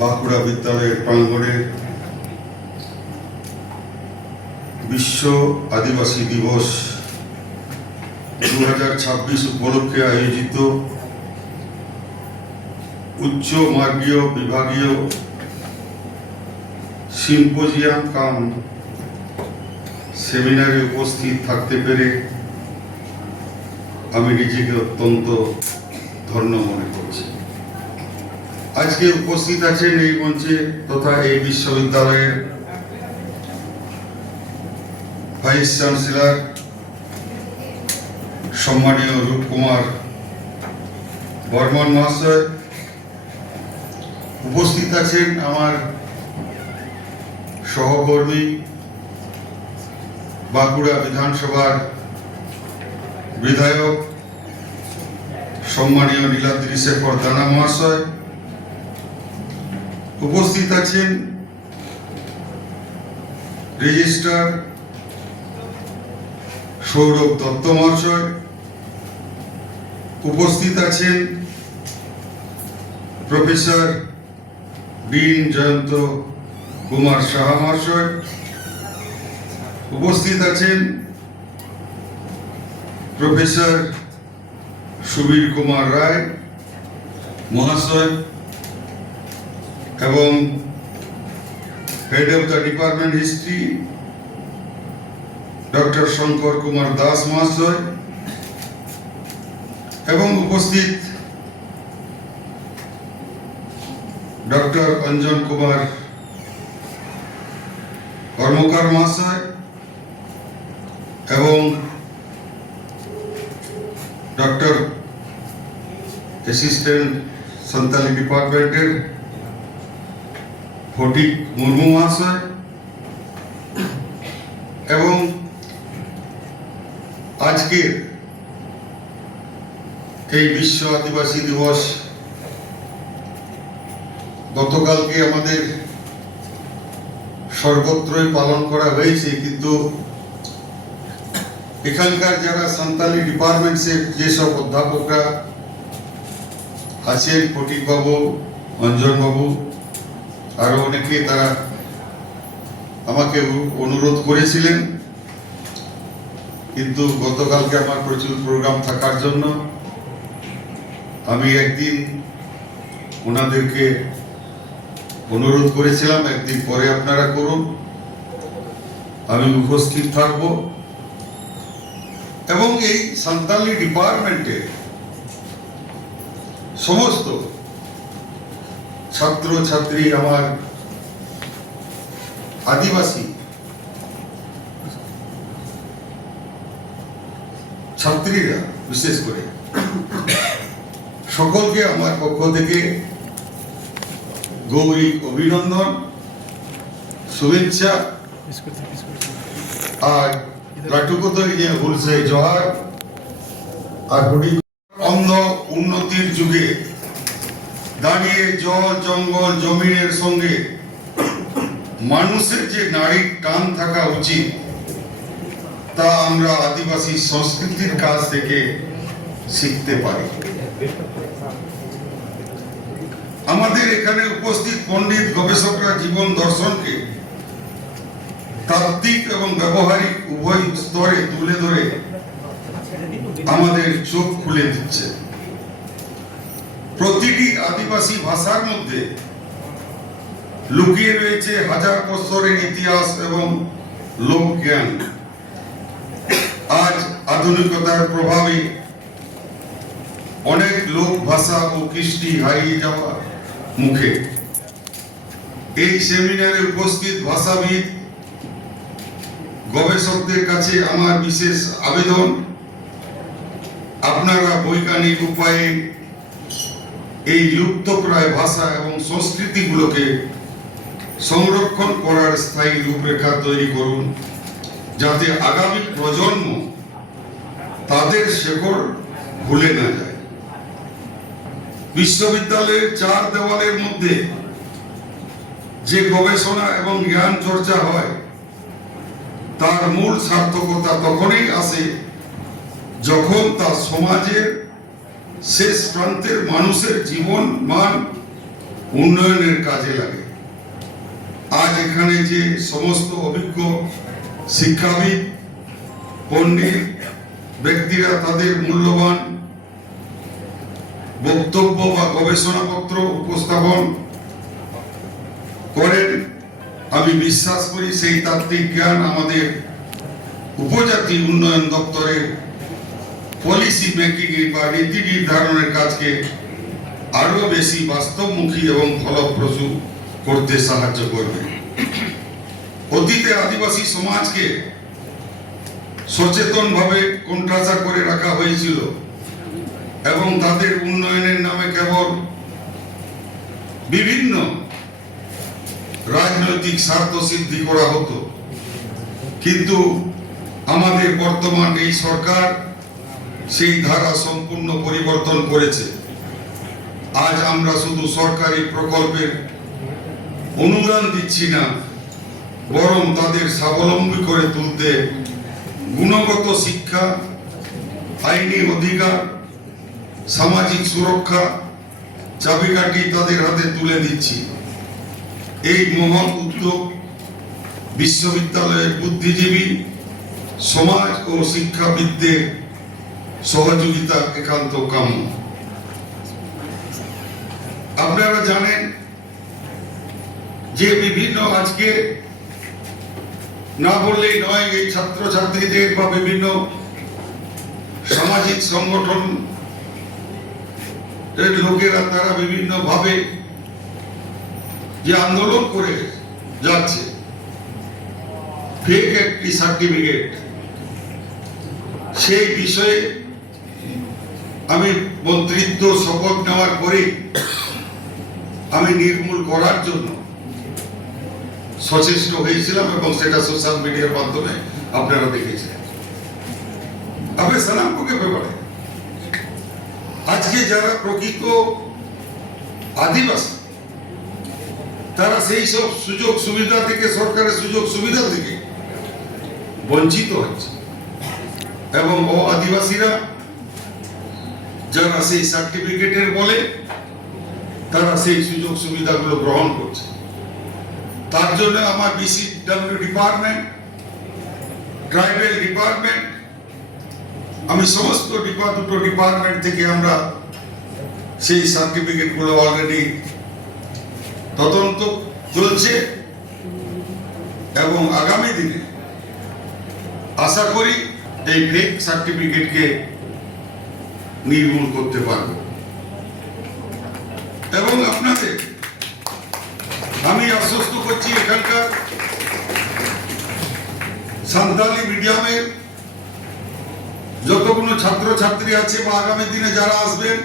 বাঁকুড়া বিদ্যালয়ের প্রাঙ্গণে বিশ্ব আদিবাসী দিবস 2026 উপলক্ষে আয়োজিত উচ্চ মার্গীয় বিভাগীয় সিম্পোজিয়াম কাম সেমিনারে উপস্থিত থাকতে পেরে আমি নিজেকে অত্যন্ত ধন্য মনে করছি। আজকে উপস্থিত আছেন এই মঞ্চে তথা এই বিশ্ববিদ্যালয়ের ভাইস চ্যান্সেলর সম্মানীয় রূপকুমার বর্মন মহাশয়, উপস্থিত আছেন আমার সহকর্মী বাঁকুড়া বিধানসভার বিধায়ক সম্মানীয় নীলাদ্রি শেখর দানা মহাশয়, উপস্থিত আছেন রেজিস্ট্রার সৌরভ দত্ত মহাশয়, উপস্থিত আছেন প্রফেসর ডিন জয়ন্ত কুমার সাহা মহাশয়, উপস্থিত আছেন প্রফেসর সুবীর কুমার রায় মহাশয় এবং head of the department history doctor Shankar Kumar Das মহাশয় এবং উপস্থিত ডক্টর অঞ্জন কুমার কর্মকার মহাশয় এবং ডক্টর অ্যাসিস্ট্যান্ট সান্তালি ডিপার্টমেন্টের ফটিক মুর্মু মহাশয় এবং আজকের এই বিশ্ব আদিবাসী দিবস গতকালকে আমাদের সর্বত্রই পালন করা হয়েছে, কিন্তু এখানকার যারা সান্তালি ডিপার্টমেন্টসের যেসব অধ্যাপকরা আছেন, ফটিক বাবু, অঞ্জন বাবু, আরো অনেকে, তারা আমাকে অনুরোধ করেছিলেন, কিন্তু গতকালকে আমার প্রচুর প্রোগ্রাম থাকার জন্য আমি একদিন ওনাদেরকে অনুরোধ করেছিলাম একদিন পরে আপনারা করুন, আমি উপস্থিত থাকব। এবং এই সান্তালি ডিপার্টমেন্টে সমস্ত ছাত্র ছাত্রী, আমার আদিবাসী ছাত্রীরা বিশেষ করে, সকলকে আমার পক্ষ থেকে গৌরী অভিনন্দন, শুভেচ্ছা আর ভুলছে জোহার। আর অন্ধ উন্নতির যুগে দাঁড়িয়ে জল জঙ্গল জমিনের সঙ্গে মানুষের যে নারীর টান থাকা উচিত, তা আমরা আদিবাসী সংস্কৃতির কাছ থেকে শিখতে পারি। আমাদের এখানে উপস্থিত পণ্ডিত গবেষকরা জীবন দর্শনকে তাত্ত্বিক এবং ব্যবহারিক উভয় স্তরে তুলে ধরে আমাদের চোখ খুলে দিচ্ছে। প্রতিটি আদিবাসী ভাষার মধ্যে লুকিয়ে রয়েছে হাজার বছরের ইতিহাস এবং লোকজ্ঞান। আজ আধুনিকতার প্রভাবে অনেক লোক ভাষা ও কৃষ্টি হারিয়ে যাওয়া মুখে। এই সেমিনারে উপস্থিত ভাষাবিদ গবেষকদের কাছে আমার বিশেষ আবেদন, আপনারা বৈজ্ঞানিক উপায়ে এই লুপ্তপ্রায় ভাষা এবং সংস্কৃতিগুলোকে সংরক্ষণ করার স্থায়ী রূপরেখা তৈরি করুন, যাতে আগামী প্রজন্ম তাদের শেকড় ভুলে না যায়। বিশ্ববিদ্যালয়ের চার দেওয়ালের মধ্যে যে গবেষণা এবং জ্ঞান চর্চা হয়, তার মূল সার্থকতা তখনই আসে যখন তা সমাজের শেষ প্রান্তের মানুষের জীবন মান ও উন্নয়নের কাজে লাগে। আজ এখানে যে সমস্ত অভিজ্ঞ শিক্ষাবিদ, পণ্ডিত ব্যক্তিরা তাদের মূল্যবান বক্তব্য বা গবেষণাপত্র উপস্থাপন করেন, আমি বিশ্বাস করি সেই তাত্ত্বিক জ্ঞান আমাদের উপজাতি উন্নয়ন দপ্তরের পলিসি মেকিং বা নীতি নির্ধারণের কাজকে আরো বেশি বাস্তবমুখী এবং ফলপ্রসূ করতে সাহায্য করবে। অতীতে আদিবাসী সমাজকে সচেতনভাবে কোণঠাসা করে রাখা হয়েছিল এবং তাদের উন্নয়নের নামে কেবল বিভিন্ন রাজনৈতিক স্বার্থ সিদ্ধি করা হতো। কিন্তু আমাদের বর্তমান এই সরকার সেই ধারা সম্পূর্ণ পরিবর্তন করেছে। আজ আমরা শুধু সরকারি প্রকল্পের অনুদান দিচ্ছি না, বরং তাদের স্বাবলম্বী করে তুলতে গুণগত শিক্ষা, আইনি অধিকার, সামাজিক সুরক্ষা চাবিকাঠি তাদের হাতে তুলে দিচ্ছি। এই মহৎ উদ্যোগ বিশ্ববিদ্যালয়ের বুদ্ধিজীবী সমাজ ও শিক্ষাবিদদের সহযোগিতা একান্ত কাম্য। আপনারা জানেন যে বিভিন্ন আজকে না বললেই নয়, এই ছাত্রছাত্রীদের বা বিভিন্ন সামাজিক সংগঠন লোকেরা তারা বিভিন্ন ভাবে যে আন্দোলন করে যাচ্ছে, ফেক একটি সার্টিফিকেট, সেই বিষয়ে আমি মন্ত্রিত্ব শপথ নেওয়ার পরে আমি নির্মূল করার জন্য সচেষ্ট হয়েছিলাম এবং সেটা সোশ্যাল মিডিয়ার মাধ্যমে আপনারা দেখেছেন। আপনি সালামপুরকে ব্যাপারে আজকে যারা প্রকৃত আদিবাসী তারা সেই সব সুযোগ সুবিধা থেকে, সরকারের সুযোগ সুবিধা থেকে বঞ্চিত হচ্ছে এবং আদিবাসীরা যারা সেই সার্টিফিকেটের বলে তারা সেই সুযোগ সুবিধাগুলো গ্রহণ করছে। তার জন্য আমার বিসিডব্লিউ ডিপার্টমেন্ট, ট্রাইবেল ডিপার্টমেন্ট, আমি সমস্ত দুটো ডিপার্টমেন্ট থেকে আমরা সেই সার্টিফিকেটগুলো অলরেডি তদন্ত চলছে এবং আগামী দিনে আশা করি এই ফেক সার্টিফিকেটকে নির্মূল করতে পারব। এবং আপনাদের আমি আশ্বস্ত করছি, এখানকার সান্তালি মিডিয়ামের যতগুলো ছাত্রছাত্রী আছে বা আগামী দিনে যারা আসবেন,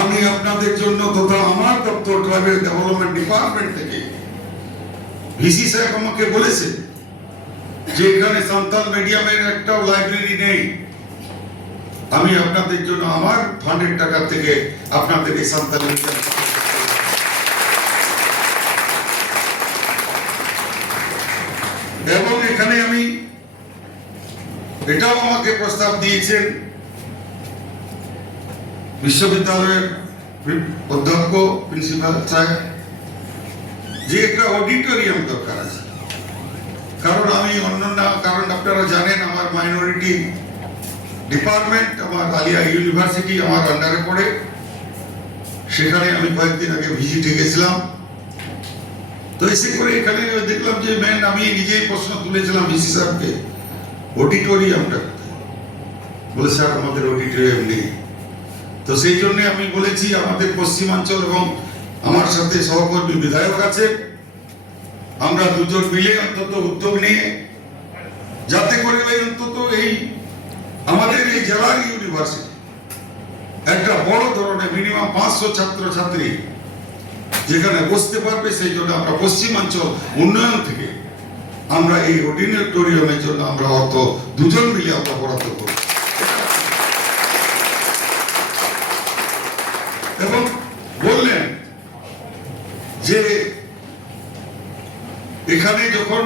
আমি আপনাদের জন্য তথা আমার দপ্তর ট্রাইবেল ডেভেলপমেন্ট ডিপার্টমেন্ট থেকে ভিসি সাহেব আমাকে বলেছে যে এখানে সান্তাল মিডিয়ামের একটাও লাইব্রেরি নেই। আমি আপনাদের জন্য আমার ফান্ডের টাকা থেকে আপনাদের এই সান্তাল মিডিয়াম এবং এখানে আমি এটাও আমাকে প্রস্তাব দিয়েছেন বিশ্ববিদ্যালয়ের অধ্যক্ষ প্রিন্সিপাল সাহেব যে একটা অডিটোরিয়াম দরকার আছে। কারণ আমি কারণ আপনারা জানেন আমার মাইনরিটি ডিপার্টমেন্ট, আমার আলিয়া ইউনিভার্সিটি আমার আন্ডারে পড়ে। সেখানে আমি কয়েকদিন আগে ভিজিটে গেছিলাম। তো এসে করে এখানে দেখলাম যে আমি নিজেই প্রশ্ন তুলেছিলাম ভিসি সাহেবকে, অডিটোরিয়ামটা বলে স্যার আমাদের অডিটোরিয়াম নেই। তো সেই জন্য আমি বলেছি আমাদের পশ্চিমাঞ্চল এবং আমার সাথে সহকর্মী বিধায়ক আছে, আমরা দুজন মিলে অন্তত উদ্যোগ নিয়ে যাতে করে অন্তত এই আমাদের এই জেলার ইউনিভার্সিটি একটা বড় ধরনের মিনিমাম 500 ছাত্রছাত্রী যেখানে বসতে পারবে, সেই জন্য আমরা পশ্চিমাঞ্চল উন্নয়ন থেকে আমরা এই অডিটোরিয়ামের জন্য আমরা অর্থ দুজন মিলে আমরা বরাদ্দ করি। এবং বললেন যে এখানে যখন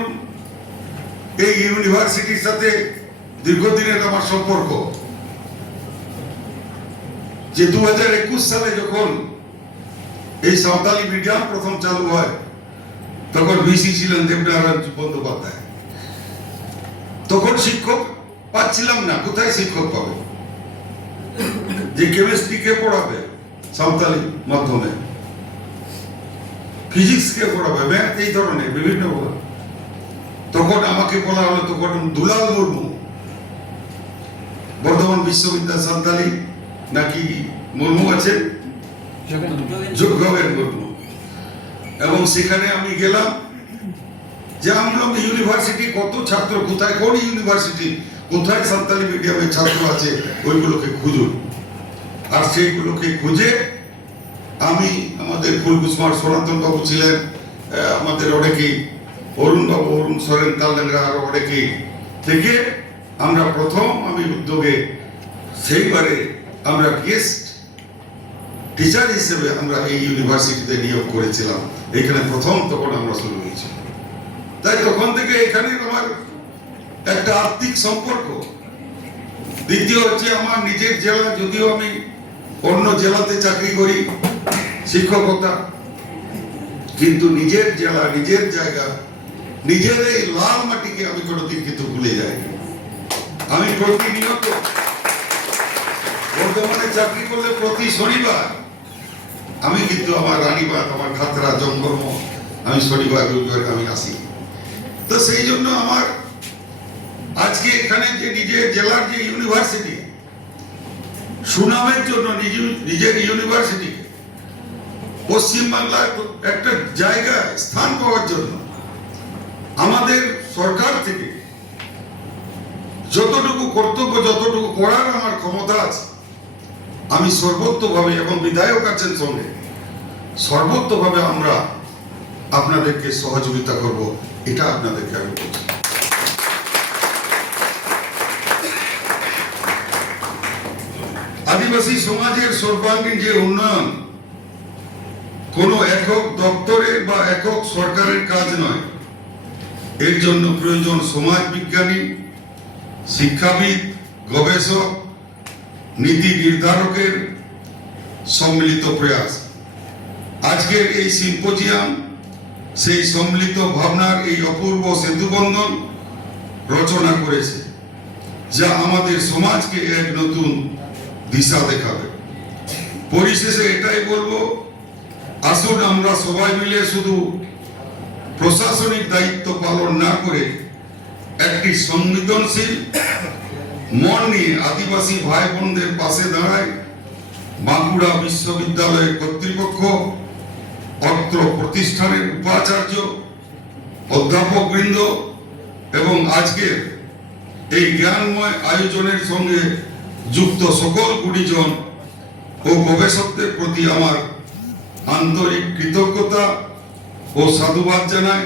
এই ইউনিভার্সিটির সাথে দীর্ঘদিনের আমার সম্পর্ক, যে 2021 সালে যখন এই সাঁওতালি মিডিয়াম প্রথম চালু হয় তখন ভিসি ছিলেন দেবনারায়ণ বন্দ্যোপাধ্যায়। তখন শিক্ষক পাচ্ছিলাম না, কোথায় শিক্ষক পাবে যে কেমিস্ট্রি কে পড়াবে সাঁওতালি মাধ্যমে, ফিজিক্স কে পড়াবে, ম্যাথ, এই ধরনের বিভিন্ন। তখন আমাকে বলা হলো, তখন দুলাল মুর্মু বর্ধমান বিশ্ববিদ্যালয় সাঁওতালি নাকি মুর্মু আছেন, যোগেন মুর্মু, এবং সেখানে আমি গেলাম যে আমরা ইউনিভার্সিটি কত ছাত্র, কোথায় কোন ইউনিভার্সিটি, কোথায় সাঁওতালি মিডিয়ামের ছাত্র আছে ওইগুলোকে খুঁজুন। আর সেইগুলোকে খুঁজে আমি, আমাদের ফুলকুসমার সনাতন বাবু ছিলেন, আমাদের অনেকেই, অরুণ বাবু, অরুণ সরেন তালডাঙ্গা, আরো অনেকেই থেকে আমরা প্রথম আমি উদ্যোগে সেইবারে আমরা গেস্ট টিচার হিসেবে আমরা এই ইউনিভার্সিটিতে নিয়োগ করেছিলাম। এখানে প্রথম তখন আমরা শুরু হয়েছি। তাই তখন থেকে এখানে আমার একটা আর্থিক সম্পর্ক। দ্বিতীয় হচ্ছে আমার নিজের জেলা, যদিও আমি অন্য জেলাতে চাকরি করি শিক্ষকতা, কিন্তু নিজের জেলা, নিজের জায়গা, নিজের এই লাল মাটিকে আমি কোনোদিন কিন্তু ভুলে যাই। আমি প্রতিনিয়ত বর্তমানে চাকরি করলে প্রতি শনিবার আমি কিন্তু আমার রানীবাগ, আমার খাতড়া, জঙ্গলম, আমি শনিবার রবিবার আমি আসি। তো সেই জন্য আমার আজকে এখানে যে নিজের জেলার যে ইউনিভার্সিটি, সুনামের জন্য নিজের ইউনিভার্সিটি পশ্চিমবাংলায় একটা জায়গায় স্থান পাওয়ার জন্য আমাদের সরকার থেকে যতটুকু কর্তব্য, যতটুকু করার আমার ক্ষমতা আছে, আমি সর্বোত্তভাবে, এবং বিধায়ক আছেন সঙ্গে, সর্বোত্তভাবে আমরা আপনাদেরকে সহযোগিতা করব, এটা আপনাদেরকে আমি বলছি। আদিবাসী সমাজের সর্বাঙ্গীন যে উন্নয়ন কোনো একক দপ্তরের বা একক সরকারের কাজ নয়। এর জন্য প্রয়োজন সমাজ বিজ্ঞানী, শিক্ষাবিদ, গবেষক, নীতি নির্ধারকের সম্মিলিত প্রয়াস। আজকের এই সিম্পোজিয়াম সেই সম্মিলিত ভাবনার এই অপূর্ব সেতুবন্ধন রচনা করেছে, যা আমাদের সমাজকে এক নতুন দিশা দেখাবে। পরিশেষে এটাই বলবো, আসুন আমরা সবাই মিলে শুধু প্রশাসনিক দায়িত্ব পালন না করে একটি সংবেদনশীল মন নিয়ে আদিবাসী ভাই বোনদের পাশে দাঁড়ায়। বাঁকুড়া বিশ্ববিদ্যালয়ের কর্তৃপক্ষ, অত্র প্রতিষ্ঠানের উপাচার্য, অধ্যাপক বৃন্দ এবং আজকের এই জ্ঞানময় আয়োজনের সঙ্গে যুক্ত সকল গুণীজন ও গবেষকদের প্রতি আমার আন্তরিক কৃতজ্ঞতা ও সাধুবাদ জানাই।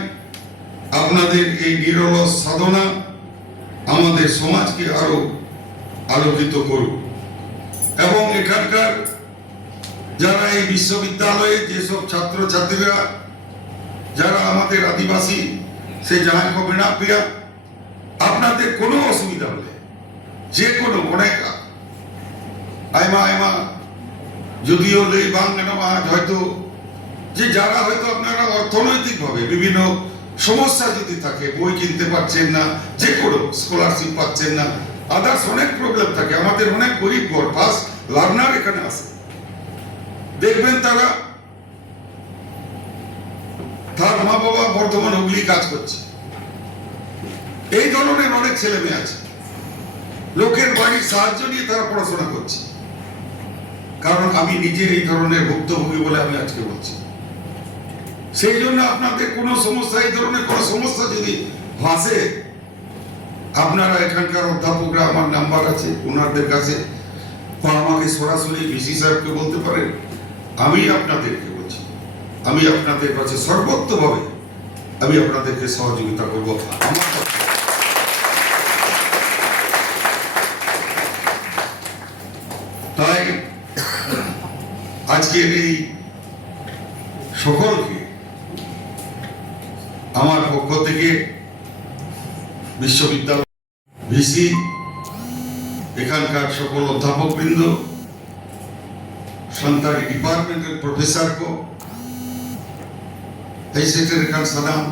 আপনাদের এই নিরলস সাধনা আমাদের সমাজকে আরো আলোকিত করুক, এবং এখানকার যারা এই বিশ্ববিদ্যালয়ে যেসব ছাত্রছাত্রীরা যারা আমাদের আদিবাসী, সে যাহাই হবে না প্রিয়া, আপনাদের কোনো অসুবিধা হলে যে কোনো অনেক আইমা যদিও লই বাংলা হয়তো যে যারা হয়তো আপনারা অর্থনৈতিকভাবে বিভিন্ন সমস্যা যদি থাকে, বই কিনতে পারছেন না, যে কোনো স্কলারশিপ পাচ্ছেন না, আদার্স অনেক প্রবলেম থাকে। আমাদের অনেক গরিব ঘর, ফার্স্ট লার্নার এখানে আসে, দেখবেন তারা তার মা বাবা বর্ধমান হুগলি কাজ করছে। এই ধরনের অনেক ছেলে মেয়ে আছে, লোকের বাড়ির সাহায্য নিয়ে তারা পড়াশোনা করছে। কারণ আমি নিজে এই ধরনের ভুক্তভোগী বলে আমি আজকে বলছি। সেই জন্য আপনাদের কোনো সমস্যা, এই ধরনের কোনো সমস্যা যদি ভাসে, আপনারা এখানকার অধ্যাপকরা, আমার নাম্বার আছে ওনাদের কাছে, বা আমাকে সরাসরি ভিসি সাহেবকে বলতে পারেন। আমি আপনাদেরকে বলছি, আমি আপনাদের কাছে সর্বোত্তভাবে আমি আপনাদেরকে সহযোগিতা করব। তাই আজকের এই সকলকে আমার পক্ষ থেকে বিশ্ববিদ্যালয় ভিসি, এখানকার সকল অধ্যাপক বৃন্দ, সান্তালি ডিপার্টমেন্টের প্রফেসর को এই সেক্রেটারি খান সালাম